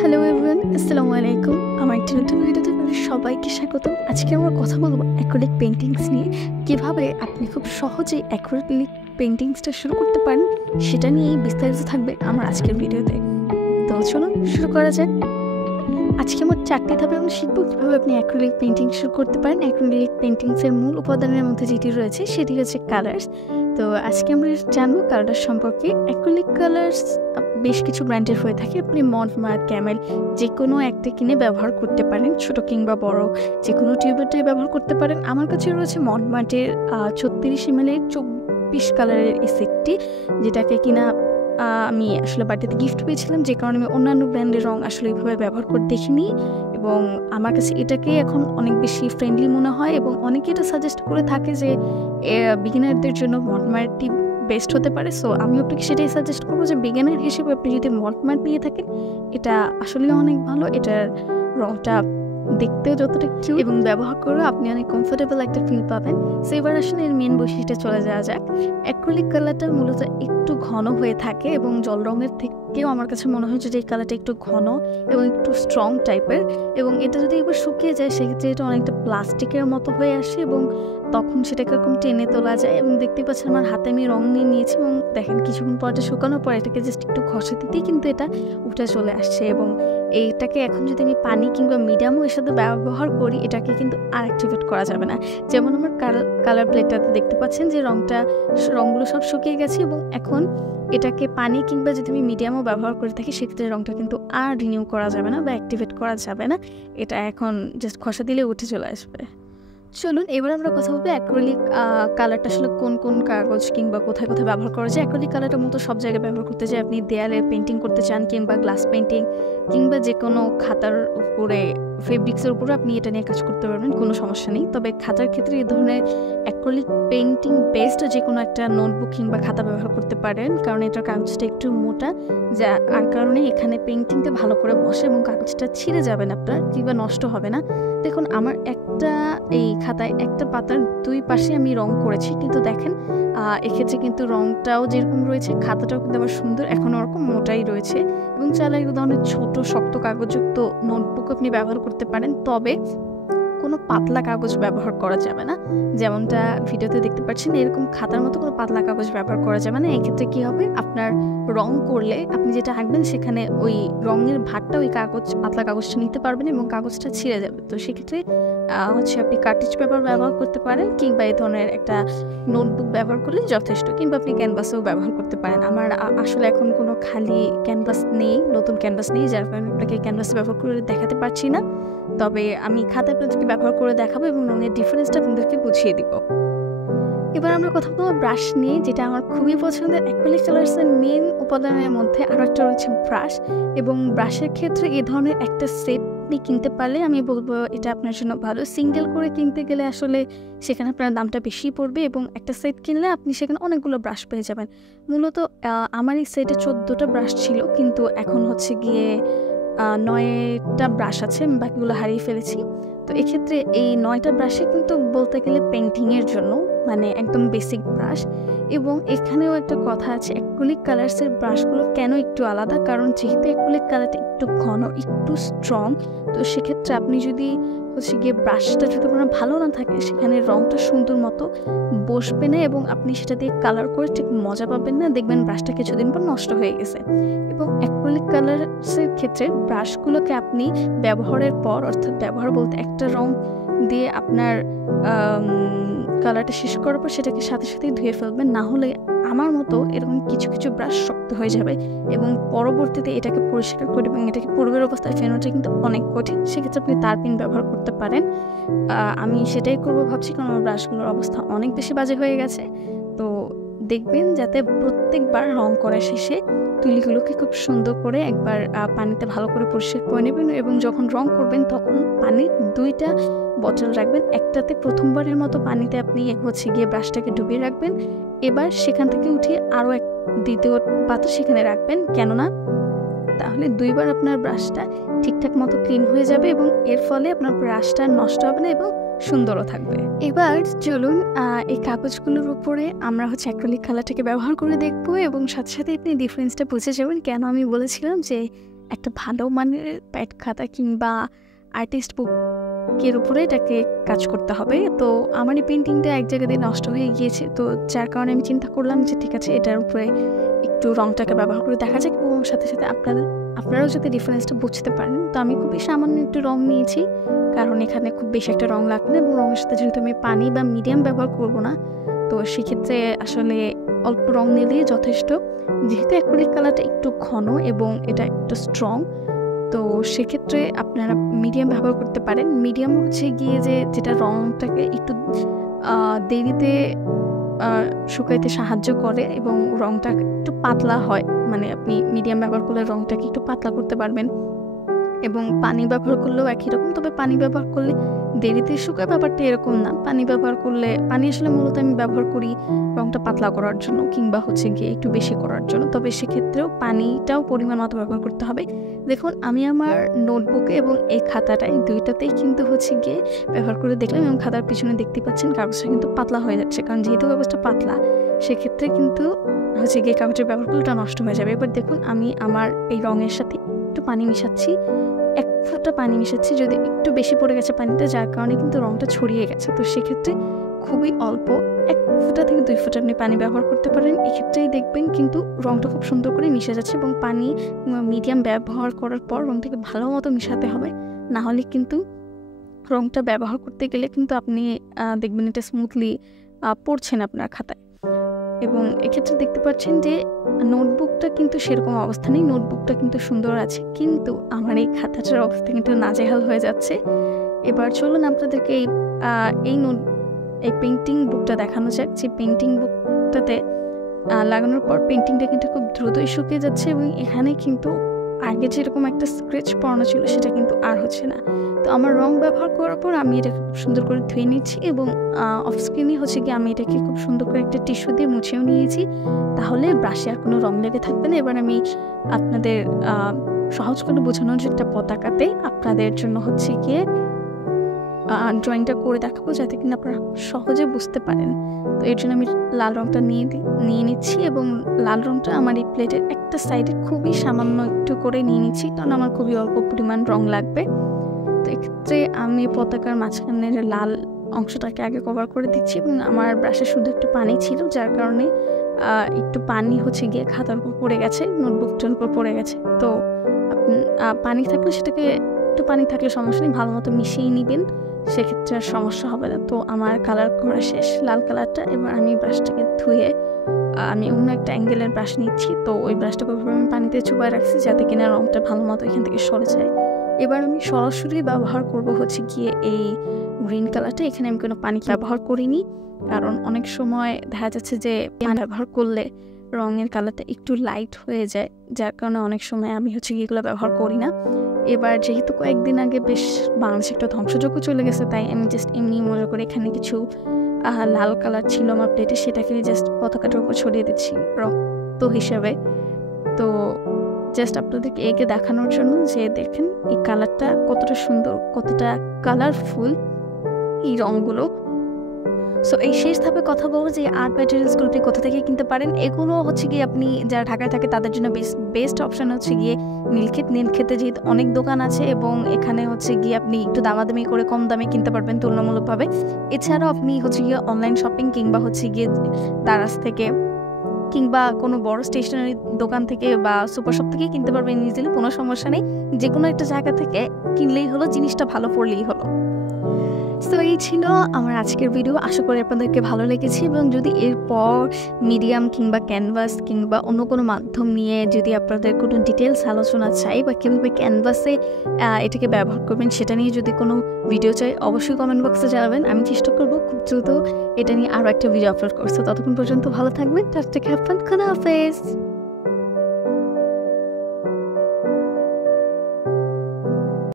Hello everyone, আসসালামু আলাইকুম। আমার একটি নতুন ভিডিওতে আপনাদের সবাইকে স্বাগতম। আজকে আমরা কথা বলবো অ্যাক্রিলিক পেইন্টিংস নিয়ে। কিভাবে আপনি খুব সহজেই অ্যাক্রিলিক পেইন্টিংসটা শুরু করতে পারেন, সেটা নিয়েই বিস্তারিত থাকবে আমার আজকের ভিডিওতে। তো চলুন শুরু করা যাক। আজকে আমার 4টি ধাপে আমরা শিখব কীভাবে আপনি অ্যাক্রিলিক পেইন্টিং শুরু করতে পারেন। অ্যাক্রিলিক পেইন্টিংসের মূল উপাদানের মধ্যে যেটি রয়েছে সেটি হচ্ছে কালার্স। তো আজকে আমরা জানবো কালার সম্পর্কে। অ্যাক্রিলিক কালার্স বেশ কিছু ব্র্যান্ডের হয়ে থাকে। আপনি মন্টমার্ট, ক্যামেল যে কোনো একটা কিনে ব্যবহার করতে পারেন, ছোট কিংবা বড় যে কোনো টিউবেরটাই ব্যবহার করতে পারেন। আমার কাছে রয়েছে মন্টমার্টের 36 ml 24 কালারের এই সেটটি, যেটাকে কিনা আমি আসলে বার্থডেতে গিফট পেয়েছিলাম, যে কারণে আমি অন্যান্য ব্র্যান্ডের রং আসলে এইভাবে ব্যবহার করে দেখিনি, এবং আমার কাছে এটাকে এখন অনেক বেশি ফ্রেন্ডলি মনে হয়। এবং অনেকে এটা সাজেস্ট করে থাকে যে বিগিনারদের জন্য মন্টমার্টটি বেস্ট হতে পারে। সো আমি আপনাকে সেটাই সাজেস্ট করবো যে বিগিনার হিসেবে আপনি যদি মন্টমার্ট নিয়ে থাকেন, এটা আসলে অনেক ভালো। এটার রংটা দেখতেও যতটা কিউট এবং ব্যবহার করেও আপনি অনেক কমফোর্টেবল একটা ফিল পাবেন। সো এবার আসলে এর মেন বৈশিষ্ট্যে চলে যাওয়া যাক। অ্যাক্রিলিক কালারটা মূলত একটু ঘন হয়ে থাকে এবং জল রঙের থেকেও আমার কাছে মনে হয়েছে যে এই কালারটা একটু ঘন এবং একটু স্ট্রং টাইপের। এবং এটা যদি একবার শুকিয়ে যায় সেক্ষেত্রে এটা অনেকটা প্লাস্টিকের মতো হয়ে আসে এবং তখন সেটাকে এরকম টেনে তোলা যায়। এবং দেখতে পাচ্ছেন আমার হাতে আমি রং নিয়ে নিয়েছি এবং দেখেন কিছুক্ষণ পর এটা শুকানোর পর এটাকে জাস্ট একটু ঘষে দিতেই কিন্তু এটা উঠে চলে আসছে। এবং এইটাকে এখন যদি আমি পানি কিংবা মিডিয়ামও এর সাথে ব্যবহার করি, এটাকে কিন্তু আর অ্যাক্টিভেট করা যাবে না। যেমন আমার কালার প্লেটটাতে দেখতে পাচ্ছেন যে রঙগুলো সব শুকিয়ে গেছে, এবং এখন এটাকে পানি কিংবা যদি আমি মিডিয়ামও ব্যবহার করে থাকি সেক্ষেত্রে রঙটা কিন্তু আর রিনিউ করা যাবে না বা অ্যাক্টিভেট করা যাবে না। এটা এখন জাস্ট ঘষা দিলে উঠে চলে আসবে। চলুন এবার আমরা কথা বলবো অ্যাক্রিলিক কালারটা আসলে কোন কোন কাগজ কিংবা কোথায় কোথায় ব্যবহার করা যায়। অ্যাক্রিলিক কালারটা মতো সব জায়গায় ব্যবহার করতে চাই। আপনি দেয়ালে পেন্টিং করতে চান কিংবা গ্লাস পেন্টিং কিংবা যে কোনো খাতার উপরে, ফেব্রিক্সের উপরে আপনি এটা নিয়ে কাজ করতে পারবেন, কোনো সমস্যা নেই। তবে খাতার ক্ষেত্রে এই ধরনের অ্যাক্রিলিক পেন্টিং বেসড যে কোনো একটা নোটবুক কিংবা খাতা ব্যবহার করতে পারেন, কারণ এটার কাগজটা একটু মোটা, আর কারণে এখানে পেন্টিংটা ভালো করে বসে এবং কাগজটা ছিঁড়ে যাবে না আপনার কিংবা নষ্ট হবে না। দেখুন আমার এই খাতায় একটা পাতার 2 পাশে আমি রং করেছি, কিন্তু দেখেন এক্ষেত্রে কিন্তু রংটাও যেরকম রয়েছে খাতাটাও কিন্তু আবার সুন্দর এখন ওরকম মোটাই রয়েছে। এবং চাইলে এই ধরনের ছোট শক্ত কাগজযুক্ত নোটবুক আপনি ব্যবহার করতে পারেন, তবে কোনো পাতলা কাগজ ব্যবহার করা যাবে না। যেমনটা ভিডিওতে দেখতে পাচ্ছেন এরকম খাতার মতো কোনো পাতলা কাগজ ব্যবহার করা যাবে না। এক্ষেত্রে কী হবে, আপনার রং করলে আপনি যেটা আঁকবেন সেখানে ওই রঙের ভাগটা ওই পাতলা কাগজটা নিতে পারবেন এবং কাগজটা ছিঁড়ে যাবে। তো সেক্ষেত্রে আপনি কার্ট্রিজ পেপার ব্যবহার করতে পারেন কিংবা এই ধরনের একটা নোটবুক ব্যবহার করলে যথেষ্ট, কিংবা আপনি ক্যানভাসেও ব্যবহার করতে পারেন। আমার আসলে এখন কোনো খালি ক্যানভাস নেই, নতুন ক্যানভাস নেই, যার কারণে আপনাকে ক্যানভাস ব্যবহার করে দেখাতে পারছি না। তবে আমি খাতা আপনাদেরকে ব্যবহার করে দেখাবো এবং রঙের ডিফারেন্সটা আপনাদেরকে বুঝিয়ে দিব। এবার আমরা কথা বলবো ব্রাশ নিয়ে, যেটা আমার খুবই পছন্দের। অ্যাক্রিলিক কালার্সের মেন উপাদানের মধ্যে আরও একটা রয়েছে ব্রাশ, এবং ব্রাশের ক্ষেত্রে এ ধরনের একটা সেট আপনি কিনতে পারলে আমি বলবো এটা আপনার জন্য ভালো। সিঙ্গেল করে কিনতে গেলে আসলে সেখানে আপনার দামটা বেশি পড়বে, এবং একটা সেট কিনলে আপনি সেখানে অনেকগুলো ব্রাশ পেয়ে যাবেন। মূলত আমার এই সেটে 14টা ব্রাশ ছিল, কিন্তু এখন হচ্ছে গিয়ে 9টা ব্রাশ আছে, আমি বাকিগুলো হারিয়ে ফেলেছি। তো এক্ষেত্রে এই 9টা ব্রাশে কিন্তু বলতে গেলে পেন্টিংয়ের জন্য মানে একদম বেসিক ব্রাশ। এবং এখানেও একটা কথা আছে, অ্যাক্রিলিক কালার্সের ব্রাশগুলো কেন একটু আলাদা, কারণ যেহেতু অ্যাক্রিলিক কালারটা একটু ঘন, একটু স্ট্রং, তো সেক্ষেত্রে আপনি যদি হচ্ছে গিয়ে ব্রাশটা যদি আপনার ভালো না থাকে সেখানে রঙটা সুন্দর মতো বসবে না এবং আপনি সেটা দিয়ে কালার করে ঠিক মজা পাবেন না, দেখবেন ব্রাশটা কিছুদিন পর নষ্ট হয়ে গেছে। এবং অ্যাক্রিলিক কালার্সের ক্ষেত্রে ব্রাশগুলোকে আপনি ব্যবহারের পর, অর্থাৎ ব্যবহার বলতে একটা রং দিয়ে আপনার কালারটা শেষ করার পর সেটাকে সাথে সাথেই ধুয়ে ফেলবেন, না হলে আমার মতো এরকম কিছু কিছু ব্রাশ শক্ত হয়ে যাবে এবং পরবর্তীতে এটাকে পরিষ্কার করে এবং এটাকে পূর্বের অবস্থায় ফেরানোটা কিন্তু অনেক কঠিন। সেক্ষেত্রে আপনি তারপিন ব্যবহার করতে পারেন। আমি সেটাই করবো ভাবছি, কারণ আমার ব্রাশগুলোর অবস্থা অনেক বেশি বাজে হয়ে গেছে। তো দেখবেন যাতে প্রত্যেকবার রং করা শেষে তুলিগুলোকে খুব সুন্দর করে একবার পানিতে ভালো করে পরিষ্কার করে নেবেন, এবং যখন রং করবেন তখন পানির 2টা বটল রাখবেন। একটাতে প্রথমবারের মতো পানিতে আপনি হচ্ছে গিয়ে ব্রাশটাকে ডুবিয়ে রাখবেন, এবার সেখান থেকে উঠিয়ে আরও দ্বিতীয় পাত্র সেখানে রাখবেন, কেননা তাহলে 2বার আপনার ব্রাশটা ঠিকঠাক মতো ক্লিন হয়ে যাবে এবং এর ফলে আপনার ব্রাশটা নষ্ট হবে না এবং সুন্দরও থাকবে। এবার চলুন এই কাগজগুলোর উপরে আমরা অ্যাক্রিলিক কালারটাকে ব্যবহার করে দেখবো, এবং সাথে সাথে আপনি ডিফারেন্সটা বুঝে যাবেন কেন আমি বলেছিলাম যে একটা ভালো মানের প্যাড খাতা কিংবা আর্টিস্ট বুকের উপরে এটাকে কাজ করতে হবে। তো আমার এই পেন্টিংটা এক জায়গা দিয়ে নষ্ট হয়ে গিয়েছে, তো যার কারণে আমি চিন্তা করলাম যে ঠিক আছে এটার উপরে একটু রঙটাকে ব্যবহার করে দেখা যাক, এবং সাথে সাথে আপনারাও যাতে ডিফারেন্সটা বুঝতে পারেন। তো আমি খুবই সামান্য একটু রঙ নিয়েছি, কারণ এখানে খুব বেশি একটা রঙ লাগবে না, এবং রঙের সাথে যেহেতু আমি পানি বা মিডিয়াম ব্যবহার করবো না, তো সেক্ষেত্রে আসলে অল্প রঙ নিলেই যথেষ্ট। যেহেতু অ্যাক্রিলিক কালারটা একটু ঘন এবং এটা একটু স্ট্রং, তো সেক্ষেত্রে আপনারা মিডিয়াম ব্যবহার করতে পারেন। মিডিয়াম হচ্ছে গিয়ে যেটা রঙটাকে একটু দেরিতে শুকাইতে সাহায্য করে এবং রঙটা একটু পাতলা হয়, মানে আপনি মিডিয়াম ব্যবহার করলে রঙটাকে একটু পাতলা করতে পারবেন। এবং পানি ব্যবহার করলেও একই রকম, তবে পানি ব্যবহার করলে দেরিতে শুকায় ব্যাপারটা এরকম না। পানি ব্যবহার করলে, পানি আসলে মূলত আমি ব্যবহার করি রঙটা পাতলা করার জন্য কিংবা হচ্ছে গিয়ে একটু বেশি করার জন্য, তবে সেক্ষেত্রেও পানিটাও পরিমাণ মতো ব্যবহার করতে হবে। দেখুন আমি আমার নোটবুকে এবং এই খাতাটায় দুইটাতেই কিন্তু হচ্ছে গিয়ে ব্যবহার করে দেখলাম, এবং খাতার পিছনে দেখতে পাচ্ছেন কাগজটা কিন্তু পাতলা হয়ে যাচ্ছে, কারণ যেহেতু কাগজটা পাতলা সেক্ষেত্রে কিন্তু হচ্ছে গিয়ে কাগজের ব্যবহার করলে ওটা নষ্ট হয়ে যাবে। এবার দেখুন আমি আমার এই রঙের সাথে একটু পানি মিশাচ্ছি, 1 ফোঁটা পানি মিশাচ্ছি, যদি একটু বেশি পড়ে গেছে পানিটা, যার কারণে কিন্তু রঙটা ছড়িয়ে গেছে। তো সেক্ষেত্রে খুবই অল্প 1 ফোঁটা থেকে 2 ফোঁটা আপনি পানি ব্যবহার করতে পারেন। এক্ষেত্রেই দেখবেন কিন্তু রঙটা খুব সুন্দর করে মিশে যাচ্ছে, এবং পানি মিডিয়াম ব্যবহার করার পর রঙটাকে ভালো মতো মিশাতে হবে, না হলে কিন্তু রঙটা ব্যবহার করতে গেলে কিন্তু আপনি দেখবেন এটা স্মুথলি পড়ছে না আপনার খাতায়। এবং এক্ষেত্রে দেখতে পাচ্ছেন যে নোটবুকটা কিন্তু সেরকম অবস্থা নেই, নোটবুকটা কিন্তু সুন্দর আছে, কিন্তু আমার এই খাতাটার অবস্থা কিন্তু নাজেহাল হয়ে যাচ্ছে। এবার চলুন আপনাদেরকে এই পেন্টিং বুকটা দেখানো যাক, যে পেন্টিং বুকটাতে লাগানোর পর পেন্টিংটা কিন্তু খুব দ্রুতই শুকিয়ে যাচ্ছে, এবং এখানে কিন্তু আগে যেরকম একটা স্ক্র্যাচ পড়ানো ছিল সেটা কিন্তু আর হচ্ছে না। তো আমার রং ব্যবহার করার পর আমি এটাকে খুব সুন্দর করে ধুয়ে নিচ্ছি, এবং অফ স্ক্রিনই হচ্ছে কি আমি এটাকে খুব সুন্দর করে একটা টিস্যু দিয়ে মুছেও নিয়েছি, তাহলে ব্রাশে আর কোনো রং লেগে থাকবে না। এবার আমি আপনাদের সহজ করে বোঝানোর যে একটা পতাকাতে আপনাদের জন্য হচ্ছে গিয়ে ড্রয়িংটা করে দেখাবো, যাতে কিনা আপনারা সহজে বুঝতে পারেন। তো এর জন্য আমি লাল রঙটা নিয়ে নিচ্ছি, এবং লাল রঙটা আমার এই প্লেটের একটা সাইডে খুবই সামান্য একটু করে নিয়ে নিচ্ছি, কারণ আমার খুবই অল্প পরিমাণ রং লাগবে। তো এক্ষেত্রে আমি পতাকার মাঝখানের লাল অংশটাকে আগে কভার করে দিচ্ছি, এবং আমার ব্রাশে শুধু একটু পানি ছিল, যার কারণে একটু পানি হচ্ছে গিয়ে খাতার উপর পড়ে গেছে, নোটবুকটার উপর পড়ে গেছে। তো পানি থাকলে সেটাকে, একটু পানি থাকলে সমস্যা নেই, ভালো মতো মিশিয়ে নেবেন, সেক্ষেত্রে আর সমস্যা হবে না। তো আমার কালার করা শেষ লাল কালারটা। এবার আমি ব্রাশটাকে ধুয়ে আমি অন্য একটা অ্যাঙ্গেলের ব্রাশ নিচ্ছি, তো ওই ব্রাশটাকে আমি পানিতে চুবাই রাখছি যাতে কিনা রঙটা ভালো মতো এখান থেকে সরে যায়। এবার আমি সরাসরি ব্যবহার করব হচ্ছে গিয়ে এই গ্রিন কালারটা, এখানে আমি কোনো পানি ব্যবহার করিনি, কারণ অনেক সময় দেখা যাচ্ছে যে পানি ব্যবহার করলে রঙের কালারটা একটু লাইট হয়ে যায়, যার কারণে অনেক সময় আমি হচ্ছে গিয়ে এগুলো ব্যবহার করি না। এবার যেহেতু কয়েকদিন আগে বেশ বাংলাদেশে একটা ধ্বংসযজ্ঞ চলে গেছে, তাই আমি জাস্ট এমনি মনে করে এখানে কিছু লাল কালার ছিল আমার প্লেটে, সেটাকে জাস্ট পতাকাটার উপর ছড়িয়ে দিচ্ছি রক্ত হিসাবে। তো জাস্ট আপনাদেরকে একে দেখানোর জন্য যে দেখেন এই কালারটা কতটা সুন্দর, কতটা কালারফুল এই রঙগুলো। সো এই শেষ ধাপে কথা বলবো যে আর্ট ম্যাটেরিয়ালসগুলো আপনি কোথা থেকে কিনতে পারেন। এগুলো হচ্ছে গিয়ে আপনি যারা ঢাকায় থাকে তাদের জন্য বেস্ট অপশান হচ্ছে গিয়ে নীলক্ষেতে যেহেতু অনেক দোকান আছে, এবং এখানে হচ্ছে গিয়ে আপনি একটু দামাদামি করে কম দামে কিনতে পারবেন তুলনামূলকভাবে। এছাড়াও আপনি হচ্ছে গিয়ে অনলাইন শপিং কিংবা হচ্ছে গিয়ে দারাজ থেকে কিংবা কোনো বড় স্টেশনারি দোকান থেকে বা সুপার শপ থেকে কিনতে পারবেন ইজিলি, কোনো সমস্যা নেই। যে কোনো একটা জায়গা থেকে কিনলেই হলো, জিনিসটা ভালো পড়লেই হলো। সো এই ছিল আমার আজকের ভিডিও, আশা করি আপনাদেরকে ভালো লেগেছে। এবং যদি এরপর মিডিয়াম কিংবা ক্যানভাস কিংবা অন্য কোনো মাধ্যম নিয়ে যদি আপনাদের কোনো ডিটেলস আলোচনা চাই, বা কীভাবে ক্যানভাসে এটাকে ব্যবহার করবেন সেটা নিয়ে যদি কোনো ভিডিও চাই, অবশ্যই কমেন্ট বক্সে জানাবেন। আমি চেষ্টা করবো খুব দ্রুত এটা নিয়ে আরও একটা ভিডিও আপলোড করতে। ততক্ষণ পর্যন্ত ভালো থাকবেন, টাটা, হ্যাভ ফান, খোদা হাফেজ।